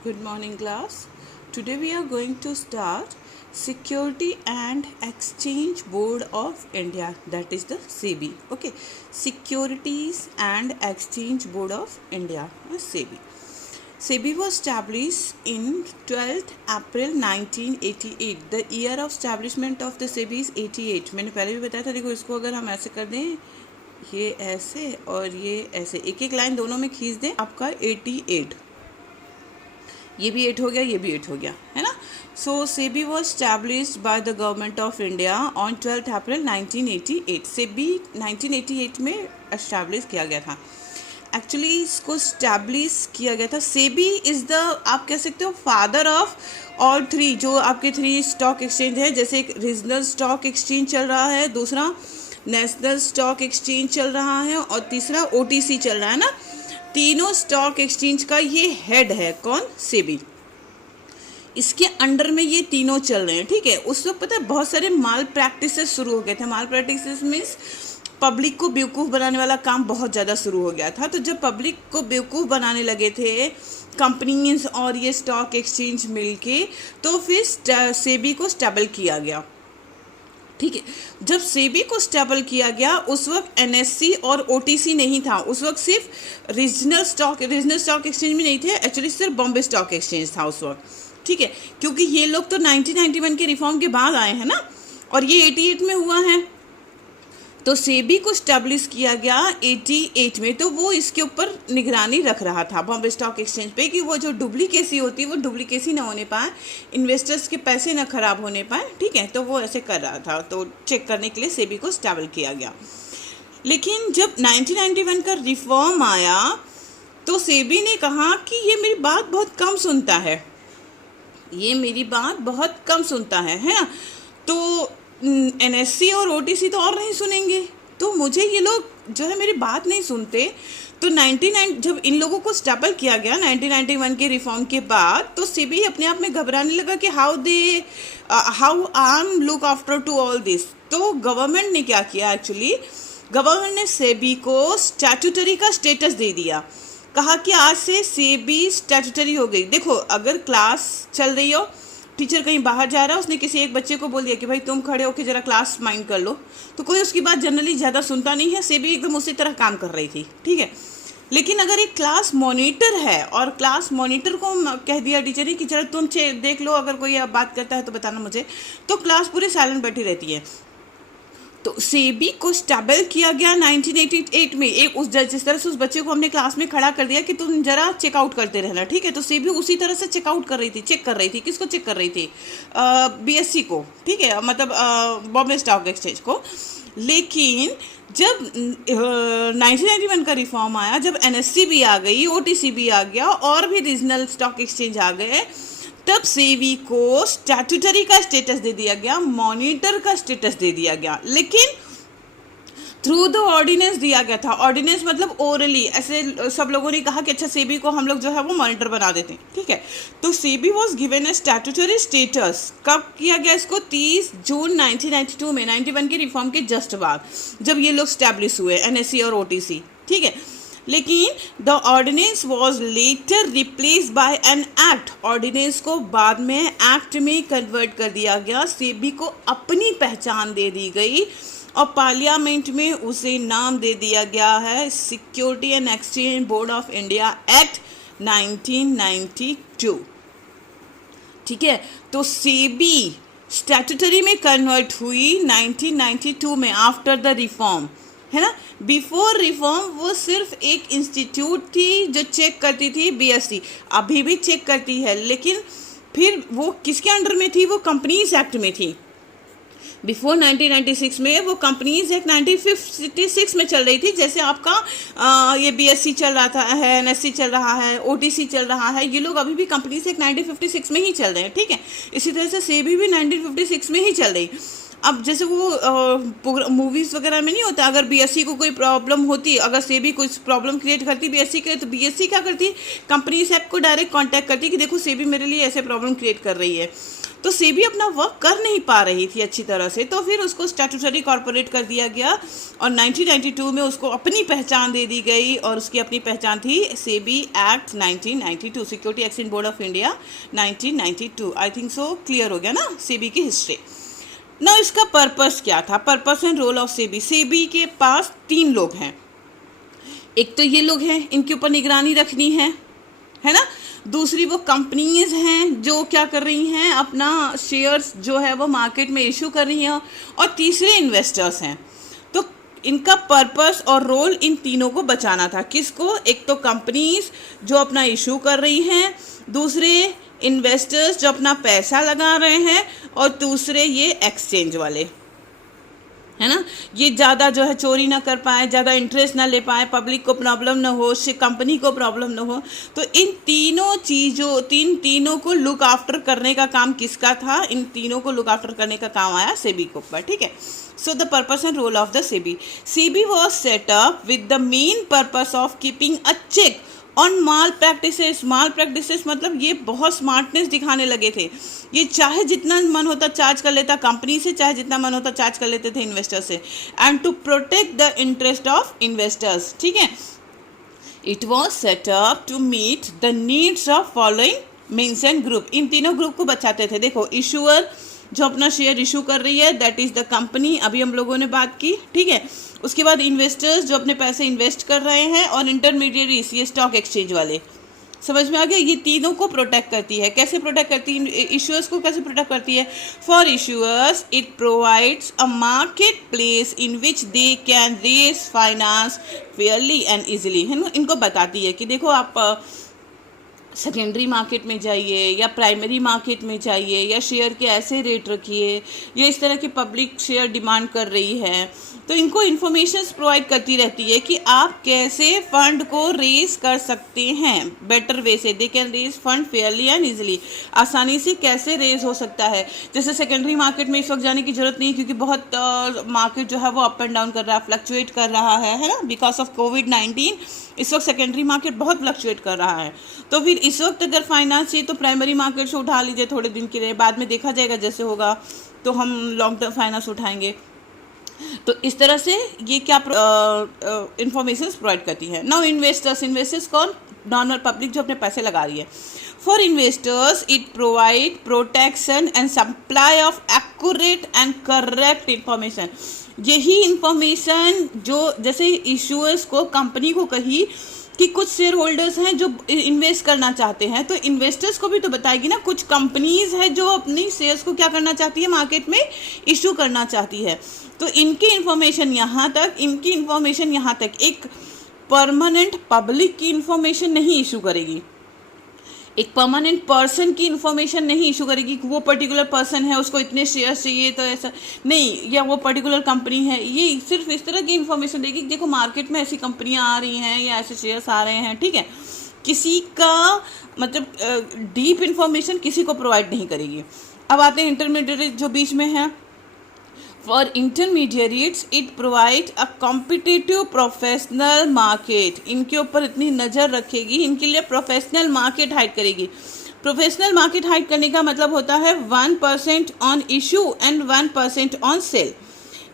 Good morning, class. Today we are going to start Security and Exchange Board of India, that is the SEBI. Okay, Securities and Exchange Board of India, SEBI. SEBI was established in 12th April 1988. The year of establishment of the SEBI is 88. मैंने पहले भी बताया था. देखो इसको अगर हम ऐसे कर दें, ये ऐसे और ये ऐसे, एक एक लाइन दोनों में खींच दें, आपका 88. ये भी 8 हो गया, ये भी 8 हो गया, है ना. So SEBI was established by the government of India on 12 April 1988. SEBI 1988 में एस्टैब्लिश किया गया था. एक्चुअली इसको स्टैब्लिश किया गया था. सेबी इज़ द, आप कह सकते हो, फादर ऑफ ऑल थ्री, जो आपके 3 स्टॉक एक्सचेंज है. जैसे एक रीजनल स्टॉक एक्सचेंज चल रहा है, दूसरा नेशनल स्टॉक एक्सचेंज चल रहा है और तीसरा OTC चल रहा है ना. तीनों स्टॉक एक्सचेंज का ये हेड है. कौन? सेबी. इसके अंडर में ये तीनों चल रहे हैं. ठीक है. उस वक्त पता है बहुत सारे माल प्रैक्टिसेस शुरू हो गए थे. माल प्रैक्टिसेस मीन्स पब्लिक को बेवकूफ़ बनाने वाला काम बहुत ज़्यादा शुरू हो गया था. तो जब पब्लिक को बेवकूफ़ बनाने लगे थे कंपनीज और ये स्टॉक एक्सचेंज मिलके, तो फिर सेबी को स्टेबल किया गया. ठीक है. जब सेबी को स्टेबल किया गया उस वक्त NSE और OTC नहीं था. उस वक्त सिर्फ रीजनल स्टॉक एक्सचेंज भी नहीं थे. एक्चुअली सिर्फ बॉम्बे स्टॉक एक्सचेंज था उस वक्त. ठीक है. क्योंकि ये लोग तो 1991 के रिफॉर्म के बाद आए हैं ना, और ये 88 में हुआ है. तो सेबी को स्टैब्लिश किया गया 88 में. तो वो इसके ऊपर निगरानी रख रहा था बॉम्बे स्टॉक एक्सचेंज पे, कि वो जो डुप्लीकेसी होती है वो डुप्लीकेसी ना होने पाए, इन्वेस्टर्स के पैसे ना खराब होने पाए. ठीक है. तो वो ऐसे कर रहा था. तो चेक करने के लिए सेबी को स्टैबल किया गया. लेकिन जब 1991 का रिफॉर्म आया तो सेबी ने कहा कि ये मेरी बात बहुत कम सुनता है, ये मेरी बात बहुत कम सुनता है ना. तो NSE और OTC तो और नहीं सुनेंगे, तो मुझे ये लोग जो है मेरी बात नहीं सुनते. तो 99 जब इन लोगों को स्टेबल किया गया 1991 के रिफॉर्म के बाद, तो सेबी अपने आप में घबराने लगा कि how arm look after two all this. तो गवर्नमेंट ने क्या किया, एक्चुअली गवर्नमेंट ने सेबी को स्टैट्यूटरी का स्टेटस दे दिया. कहा कि आज से सेबी स्टैट्यूटरी हो गई. देखो, अगर क्लास चल रही हो, टीचर कहीं बाहर जा रहा है, उसने किसी एक बच्चे को बोल दिया कि भाई तुम खड़े होकर जरा क्लास माइंड कर लो, तो कोई उसकी बात जनरली ज़्यादा सुनता नहीं है. सेबी एकदम उसी तरह काम कर रही थी. ठीक है. लेकिन अगर एक क्लास मॉनिटर है और क्लास मॉनिटर को कह दिया टीचर ने कि जरा तुम देख लो, अगर कोई बात करता है तो बताना मुझे, तो क्लास पूरी साइलेंट बैठी रहती है. तो सेबी को स्टेबल किया गया 1988 में. एक जिस तरह से उस बच्चे को हमने क्लास में खड़ा कर दिया कि तुम जरा चेकआउट करते रहना. ठीक है. तो सेबी उसी तरह से चेकआउट कर रही थी, चेक कर रही थी. किसको चेक कर रही थी? BSE को. ठीक है. मतलब बॉम्बे स्टॉक एक्सचेंज को. लेकिन जब 1991 का रिफॉर्म आया, जब NSE भी आ गई, OTC भी आ गया और भी रीजनल स्टॉक एक्सचेंज आ गए, तब सेबी को स्टैट्यूटरी का स्टेटस दे दिया गया, मॉनिटर का स्टेटस दे दिया गया. लेकिन थ्रू द ऑर्डिनेंस दिया गया था. ऑर्डिनेंस मतलब ओरली, ऐसे सब लोगों ने कहा कि अच्छा सेबी को हम लोग जो है वो मॉनिटर बना देते हैं. ठीक है. तो SEBI was given A statutory status. कब किया गया इसको? 30 जून 1992 में, 91 के रिफॉर्म के जस्ट बाद, जब ये लोग स्टैब्लिश हुए NSE और OTC. ठीक है. लेकिन the ordinance was later replaced by an act. Ordinance को बाद में एक्ट में कन्वर्ट कर दिया गया. सेबी को अपनी पहचान दे दी गई और पार्लियामेंट में उसे नाम दे दिया गया है security and exchange board of India act 1992. ठीक है. तो सेबी स्टैट्यूटरी में कन्वर्ट हुई 1992 में, आफ्टर द रिफॉर्म, है ना. बिफोर रिफॉर्म वो सिर्फ एक इंस्टीट्यूट थी जो चेक करती थी. BSE अभी भी चेक करती है, लेकिन फिर वो किसके अंडर में थी? वो कंपनीज एक्ट में थी. बिफोर 1996 में वो कंपनीज एक्ट 1956 में चल रही थी. जैसे आपका ये BSE चल रहा था है, NSE चल रहा है, OTC चल रहा है, ये लोग अभी भी कंपनीज एक्ट 1956 में ही चल रहे हैं. ठीक है. इसी तरह से सेबी भी 1956 में ही चल रही. अब जैसे वो मूवीज़ वगैरह में नहीं होता, अगर BSE को कोई प्रॉब्लम होती, अगर सेबी कुछ प्रॉब्लम क्रिएट करती BSE के, तो BSE क्या करती? कंपनीज एक्ट को डायरेक्ट कांटेक्ट करती कि देखो सेबी मेरे लिए ऐसे प्रॉब्लम क्रिएट कर रही है. तो सेबी अपना वर्क कर नहीं पा रही थी अच्छी तरह से, तो फिर उसको स्टैट्यूटरी कॉर्पोरेट कर दिया गया और 1992 में उसको अपनी पहचान दे दी गई, और उसकी अपनी पहचान थी SEBI act 1992, security exchange board of India 1992। I think so clear हो गया ना सेबी की हिस्ट्री। ना इसका पर्पस क्या था, purpose and role of SEBI. SEBI के पास 3 लोग हैं, एक तो ये लोग हैं, इनके ऊपर निगरानी रखनी है ना। दूसरी वो कंपनीज हैं जो क्या कर रही हैं, अपना शेयर्स जो है वो मार्केट में इशू कर रही हैं, और तीसरे इन्वेस्टर्स हैं। तो इनका पर्पस और रोल इन तीनों को बचाना था। किसको? एक तो कंपनीज जो अपना इशू कर रही हैं, दूसरे इन्वेस्टर्स जो अपना पैसा लगा रहे हैं, और दूसरे ये एक्सचेंज वाले, है ना। ये ज़्यादा जो है चोरी ना कर पाए, ज़्यादा इंटरेस्ट ना ले पाए, पब्लिक को प्रॉब्लम ना हो, कंपनी को प्रॉब्लम ना हो। तो इन तीनों चीज़ों तीनों को लुक आफ्टर करने का काम किसका था? इन तीनों को लुक आफ्टर करने का काम आया सेबी के ऊपर, ठीक है। So the purpose and role of the SEBI. SEBI was set up with the main purpose of keeping a check on malpractices. Malpractices मतलब ये बहुत स्मार्टनेस दिखाने लगे थे। ये चाहे जितना मन होता चार्ज कर लेता कंपनी से, चाहे जितना मन होता चार्ज कर लेते थे इन्वेस्टर से, and to protect the interest of investors, ठीक है। It was set up to meet the needs of following mention group. इन तीनों ग्रुप को बचाते थे। देखो, इशूअर जो अपना शेयर इशू कर रही है, दैट इज द कंपनी, अभी हम लोगों ने बात की, ठीक है। उसके बाद इन्वेस्टर्स जो अपने पैसे इन्वेस्ट कर रहे हैं, और इंटरमीडिएटरीज ये स्टॉक एक्सचेंज वाले। समझ में आ गया? ये तीनों को प्रोटेक्ट करती है। कैसे प्रोटेक्ट करती है? इशूअर्स को कैसे प्रोटेक्ट करती है? For issuers it provides a market place in which they can raise finance fairly and easily, है ना। इनको बताती है कि देखो, आप सेकेंडरी मार्केट में जाइए या प्राइमरी मार्केट में जाइए, या शेयर के ऐसे रेट रखिए, या इस तरह की पब्लिक शेयर डिमांड कर रही है, तो इनको इन्फॉर्मेशंस प्रोवाइड करती रहती है कि आप कैसे फंड को रेज कर सकते हैं बेटर वे से। They can raise fund fairly and easily, आसानी से कैसे रेज हो सकता है। जैसे सेकेंडरी मार्केट में इस वक्त जाने की जरूरत नहीं है, क्योंकि बहुत मार्केट जो है वो अप एंड डाउन कर रहा है, फ्लक्चुएट कर रहा है ना, बिकॉज ऑफ कोविड-19 इस वक्त सेकेंडरी मार्केट बहुत फ्लक्चुएट कर रहा है। तो फिर इस वक्त अगर फाइनेंस चाहिए तो प्राइमरी मार्केट से उठा लीजिए थोड़े दिन के लिए, बाद में देखा जाएगा जैसे होगा तो हम लॉन्ग टर्म फाइनेंस उठाएंगे। तो इस तरह से ये क्या इंफॉर्मेशन प्रोवाइड करती है। नाउ इन्वेस्टर्स कौन? नॉर्मल पब्लिक जो अपने पैसे लगा रही है। For investors it provide protection and supply of accurate and correct information. यही इंफॉर्मेशन जो जैसे इशूअर्स को, कंपनी को कही कि कुछ शेयर होल्डर्स हैं जो इन्वेस्ट करना चाहते हैं, तो इन्वेस्टर्स को भी तो बताएगी ना। कुछ कंपनीज है जो अपनी शेयर्स को क्या करना चाहती है, मार्केट में इशू करना चाहती है, तो इनकी इंफॉर्मेशन यहाँ तक, एक परमानेंट पब्लिक की इंफॉर्मेशन नहीं इशू करेगी, एक परमानेंट पर्सन की इंफॉर्मेशन नहीं इशू करेगी कि वो पर्टिकुलर पर्सन है, उसको इतने शेयर्स चाहिए, तो ऐसा नहीं, या वो पर्टिकुलर कंपनी है। ये सिर्फ इस तरह की इंफॉर्मेशन देगी कि देखो मार्केट में ऐसी कंपनियां आ रही हैं या ऐसे शेयर्स आ रहे हैं, ठीक है। किसी का मतलब डीप इंफॉर्मेशन किसी को प्रोवाइड नहीं करेगी। अब आते हैं इंटरमीडिएट जो बीच में है। For intermediates it provide a competitive professional market. इनके ऊपर इतनी नज़र रखेगी, इनके लिए प्रोफेशनल मार्केट हाइड करेगी। प्रोफेशनल मार्केट हाइड करने का मतलब होता है 1% on issue and 1% on sale.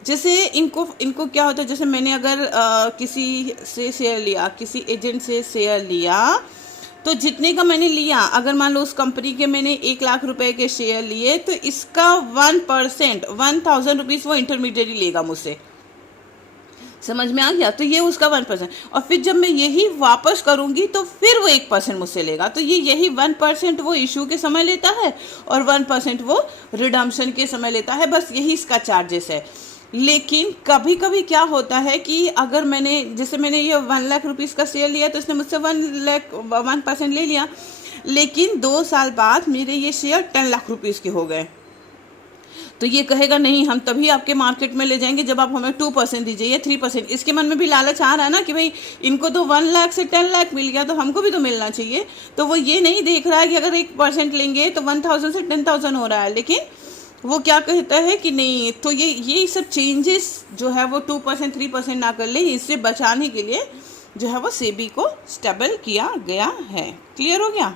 जैसे इनको क्या होता है, जैसे मैंने अगर किसी से शेयर लिया, किसी एजेंट से शेयर लिया, तो जितने का मैंने लिया, अगर मान लो उस कंपनी के मैंने 1 लाख रुपए के शेयर लिए, तो इसका 1% 1000 रुपीज़ वो इंटरमीडिएट लेगा मुझसे। समझ में आ गया? तो ये उसका 1%, और फिर जब मैं यही वापस करूंगी तो फिर वो 1% मुझसे लेगा। तो यही 1% वो इशू के समय लेता है और 1% वो रिडम्पशन के समय लेता है। बस यही इसका चार्जेस है। लेकिन कभी कभी क्या होता है कि अगर मैंने ये 1 लाख रुपीज़ का शेयर लिया, तो इसने मुझसे 1% ले लिया, लेकिन 2 साल बाद मेरे ये शेयर 10 लाख रुपीज़ के हो गए, तो ये कहेगा नहीं, हम तभी आपके मार्केट में ले जाएंगे जब आप हमें 2% दीजिए या 3%। इसके मन में भी लालच आ रहा है ना कि भाई इनको तो 1 लाख से 10 लाख मिल गया, तो हमको भी तो मिलना चाहिए। तो वो ये नहीं देख रहा है कि अगर 1% लेंगे तो 1000 से 10,000 हो रहा है, लेकिन वो क्या कहता है कि नहीं। तो ये सब चेंजेस जो है वो 2% 3% ना कर ले, इससे बचाने के लिए जो है वो सेबी को स्टेबल किया गया है। क्लियर हो गया?